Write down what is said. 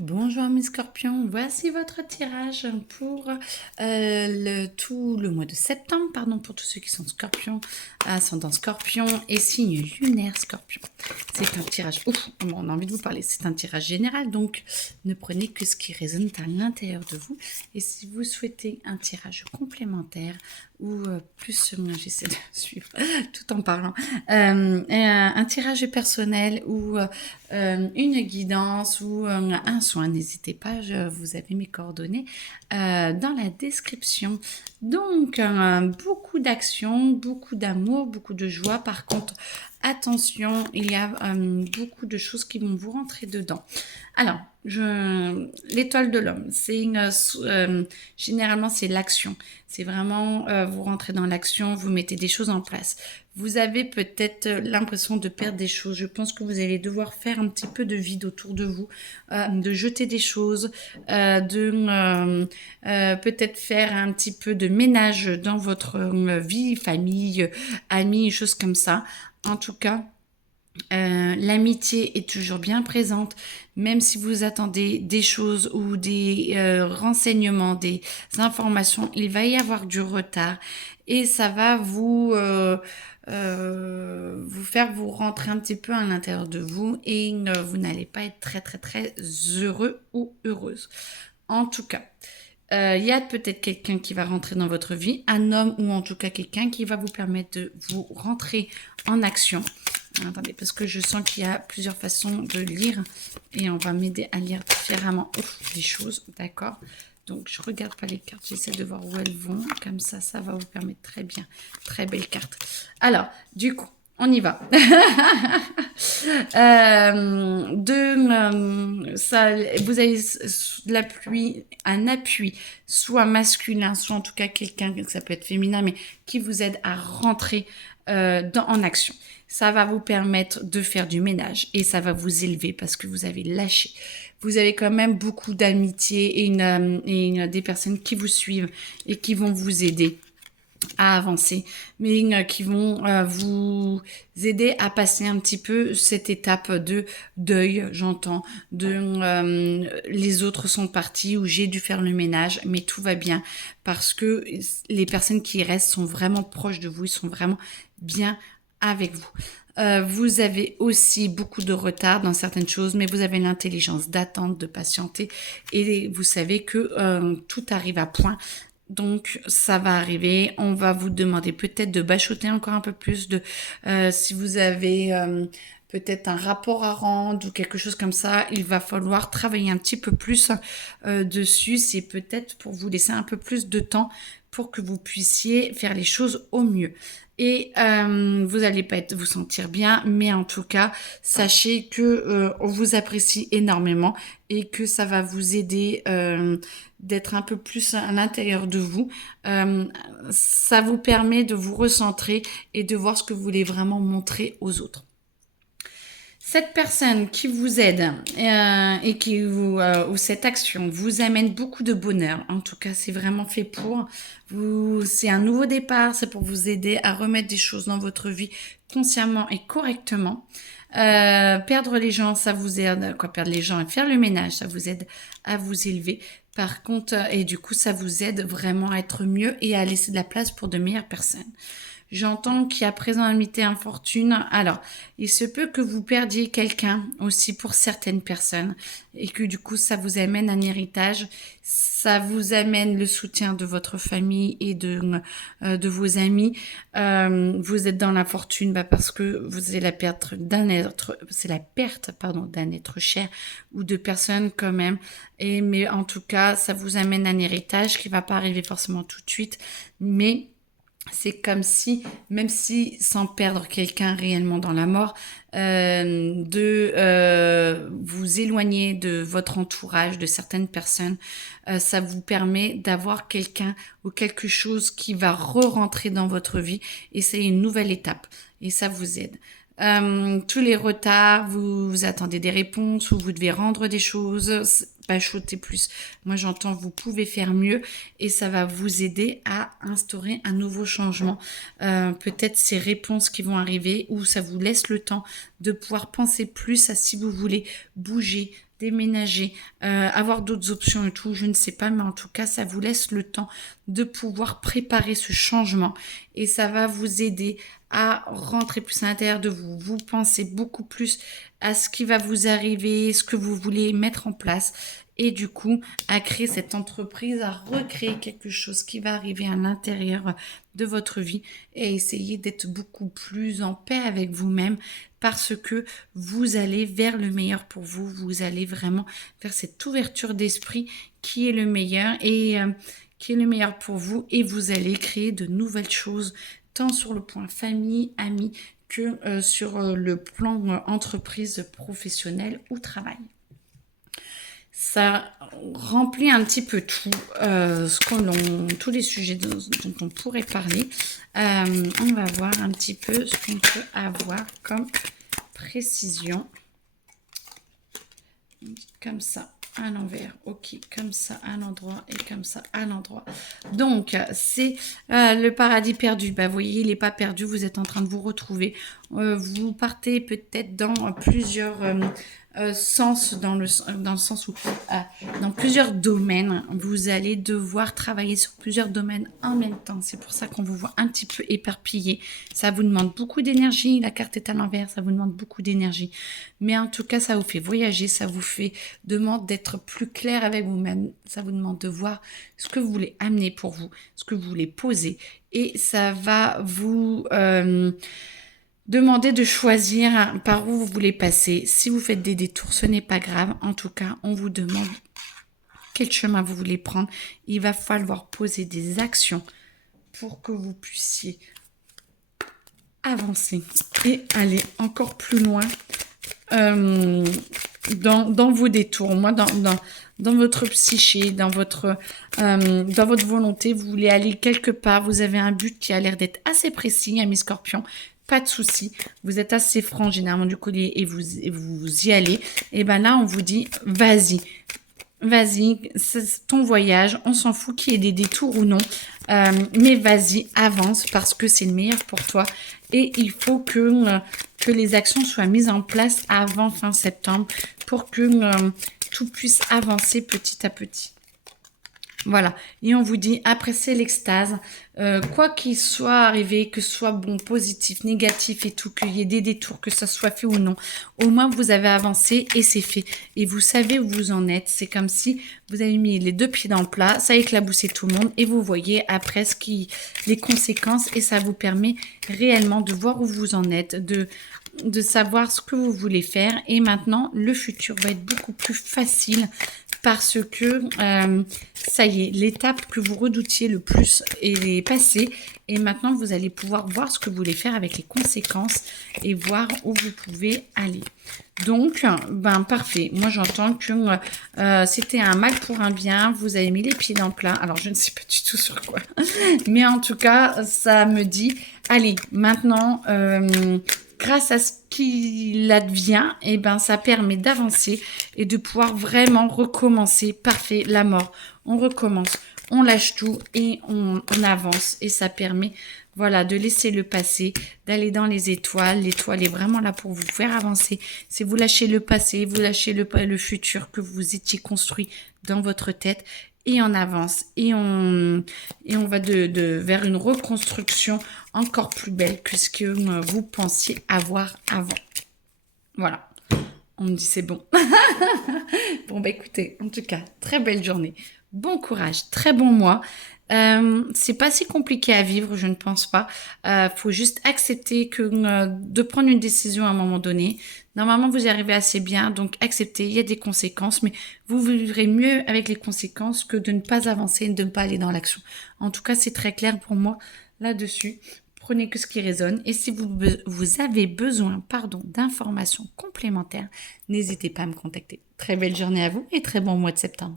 Bonjour mes scorpions, voici votre tirage pour tout le mois de septembre, pour tous ceux qui sont scorpions, ascendant scorpion et signe lunaire scorpion. C'est un tirage, on a envie de vous parler, c'est un tirage général, donc ne prenez que ce qui résonne à l'intérieur de vous. Et si vous souhaitez un tirage complémentaire ou plus, moi j'essaie de suivre tout en parlant, un tirage personnel ou une guidance ou un soin, n'hésitez pas, vous avez mes coordonnées dans la description. Donc, beaucoup d'action, beaucoup d'amour, beaucoup de joie. Par contre, attention, il y a beaucoup de choses qui vont vous rentrer dedans. Alors, l'étoile de l'homme, c'est généralement c'est l'action. C'est vraiment vous rentrez dans l'action, vous mettez des choses en place. Vous avez peut-être l'impression de perdre des choses. Je pense que vous allez devoir faire un petit peu de vide autour de vous, de jeter des choses, peut-être faire un petit peu de ménage dans votre vie, famille, amis, choses comme ça. En tout cas, l'amitié est toujours bien présente, même si vous attendez des choses ou des renseignements, des informations, il va y avoir du retard et ça va vous faire vous rentrer un petit peu à l'intérieur de vous et vous n'allez pas être très très très heureux ou heureuse. En tout cas, il y a peut-être quelqu'un qui va rentrer dans votre vie, un homme ou en tout cas quelqu'un qui va vous permettre de vous rentrer en action. Attendez, parce que je sens qu'il y a plusieurs façons de lire et on va m'aider à lire différemment les choses, d'accord? Donc, je regarde pas les cartes, j'essaie de voir où elles vont. Comme ça va vous permettre très bien. Très belle carte. Alors, du coup, on y va. Vous avez un appui, soit masculin, soit en tout cas quelqu'un, ça peut être féminin, mais qui vous aide à rentrer en action. Ça va vous permettre de faire du ménage et ça va vous élever parce que vous avez lâché. Vous avez quand même beaucoup d'amitié et des personnes qui vous suivent et qui vont vous aider à avancer, mais qui vont vous aider à passer un petit peu cette étape de deuil, j'entends, les autres sont partis ou j'ai dû faire le ménage, mais tout va bien parce que les personnes qui restent sont vraiment proches de vous, ils sont vraiment bien avec vous. Vous avez aussi beaucoup de retard dans certaines choses, mais vous avez l'intelligence d'attendre, de patienter, et vous savez que tout arrive à point. Donc ça va arriver, on va vous demander peut-être de bachoter encore un peu plus, si vous avez peut-être un rapport à rendre ou quelque chose comme ça, il va falloir travailler un petit peu plus dessus, c'est peut-être pour vous laisser un peu plus de temps pour que vous puissiez faire les choses au mieux. Et vous n'allez pas vous sentir bien, mais en tout cas, sachez que on vous apprécie énormément et que ça va vous aider d'être un peu plus à l'intérieur de vous. Ça vous permet de vous recentrer et de voir ce que vous voulez vraiment montrer aux autres. Cette personne qui vous aide et qui vous ou cette action vous amène beaucoup de bonheur. En tout cas, c'est vraiment fait pour vous. C'est un nouveau départ. C'est pour vous aider à remettre des choses dans votre vie consciemment et correctement. Perdre les gens, ça vous aide. Perdre les gens et faire le ménage, ça vous aide à vous élever. Par contre, et du coup, ça vous aide vraiment à être mieux et à laisser de la place pour de meilleures personnes. J'entends qu'il y a présentité infortune. Alors, il se peut que vous perdiez quelqu'un aussi pour certaines personnes et que du coup, ça vous amène un héritage. Ça vous amène le soutien de votre famille et de vos amis. Vous êtes dans l'infortune parce que vous avez la perte d'un être, c'est la perte, d'un être cher ou de personnes quand même. Mais en tout cas, ça vous amène un héritage qui va pas arriver forcément tout de suite, mais c'est comme si, même si sans perdre quelqu'un réellement dans la mort, vous éloigner de votre entourage, de certaines personnes, ça vous permet d'avoir quelqu'un ou quelque chose qui va re-rentrer dans votre vie et c'est une nouvelle étape et ça vous aide. Tous les retards, vous attendez des réponses ou vous devez rendre des choses, bachoter plus. Moi, j'entends vous pouvez faire mieux et ça va vous aider à instaurer un nouveau changement. Peut-être ces réponses qui vont arriver ou ça vous laisse le temps de pouvoir penser plus à si vous voulez bouger déménager, avoir d'autres options et tout, je ne sais pas, mais en tout cas, ça vous laisse le temps de pouvoir préparer ce changement et ça va vous aider à rentrer plus à l'intérieur de vous. Vous pensez beaucoup plus à ce qui va vous arriver, ce que vous voulez mettre en place et du coup à créer cette entreprise, à recréer quelque chose qui va arriver à l'intérieur de votre vie et essayer d'être beaucoup plus en paix avec vous-même parce que vous allez vers le meilleur pour vous, vous allez vraiment vers cette ouverture d'esprit qui est le meilleur et qui est le meilleur pour vous et vous allez créer de nouvelles choses tant sur le point famille, amis que sur le plan entreprise professionnelle ou travail. Ça remplit un petit peu tout, tous les sujets dont on pourrait parler. On va voir un petit peu ce qu'on peut avoir comme précision. Comme ça, à l'envers. Ok, comme ça, à l'endroit et comme ça, à l'endroit. Donc, c'est le paradis perdu. Bah, vous voyez, il n'est pas perdu. Vous êtes en train de vous retrouver. Vous partez peut-être dans plusieurs sens, dans le sens où dans plusieurs domaines, vous allez devoir travailler sur plusieurs domaines en même temps. C'est pour ça qu'on vous voit un petit peu éparpillé. Ça vous demande beaucoup d'énergie. La carte est à l'envers, ça vous demande beaucoup d'énergie. Mais en tout cas, ça vous fait voyager, ça vous fait demande d'être plus clair avec vous-même. Ça vous demande de voir ce que vous voulez amener pour vous, ce que vous voulez poser. Et ça va vous demander de choisir par où vous voulez passer. Si vous faites des détours, ce n'est pas grave. En tout cas, on vous demande quel chemin vous voulez prendre. Il va falloir poser des actions pour que vous puissiez avancer et aller encore plus loin dans vos détours. Moi, dans votre psyché, dans votre volonté, vous voulez aller quelque part, vous avez un but qui a l'air d'être assez précis, mes scorpions. Pas de souci, vous êtes assez franc généralement du collier et vous y allez. Et ben là, on vous dit, vas-y, c'est ton voyage, on s'en fout qu'il y ait des détours ou non, mais vas-y, avance parce que c'est le meilleur pour toi et il faut que les actions soient mises en place avant fin septembre pour que tout puisse avancer petit à petit. Voilà, et on vous dit, après c'est l'extase, quoi qu'il soit arrivé, que ce soit bon, positif, négatif et tout, qu'il y ait des détours, que ça soit fait ou non, au moins vous avez avancé et c'est fait. Et vous savez où vous en êtes, c'est comme si vous avez mis les deux pieds dans le plat, ça a éclaboussé tout le monde et vous voyez après les conséquences et ça vous permet réellement de voir où vous en êtes, de savoir ce que vous voulez faire et maintenant le futur va être beaucoup plus facile parce que ça y est, l'étape que vous redoutiez le plus est passée et maintenant vous allez pouvoir voir ce que vous voulez faire avec les conséquences et voir où vous pouvez aller. Donc, ben parfait. Moi, j'entends que c'était un mal pour un bien. Vous avez mis les pieds dans le plat. Alors, je ne sais pas du tout sur quoi. Mais en tout cas, ça me dit, allez, maintenant... grâce à ce qu'il advient, et ben ça permet d'avancer et de pouvoir vraiment recommencer. Parfait, la mort. On recommence, on lâche tout et on avance. Et ça permet, voilà, de laisser le passé, d'aller dans les étoiles. L'étoile est vraiment là pour vous faire avancer. C'est vous lâchez le passé, vous lâchez le futur que vous étiez construit dans votre tête. Et on avance et on va vers une reconstruction encore plus belle que ce que vous pensiez avoir avant. Voilà, on me dit c'est bon. Bon bah écoutez, en tout cas, très belle journée, bon courage, très bon mois. C'est pas si compliqué à vivre, je ne pense pas. Faut juste accepter de prendre une décision à un moment donné. Normalement, vous y arrivez assez bien, donc acceptez, il y a des conséquences, mais vous vivrez mieux avec les conséquences que de ne pas avancer et de ne pas aller dans l'action. En tout cas, c'est très clair pour moi là-dessus. Prenez que ce qui résonne et si vous avez besoin d'informations complémentaires, n'hésitez pas à me contacter. Très belle journée à vous et très bon mois de septembre.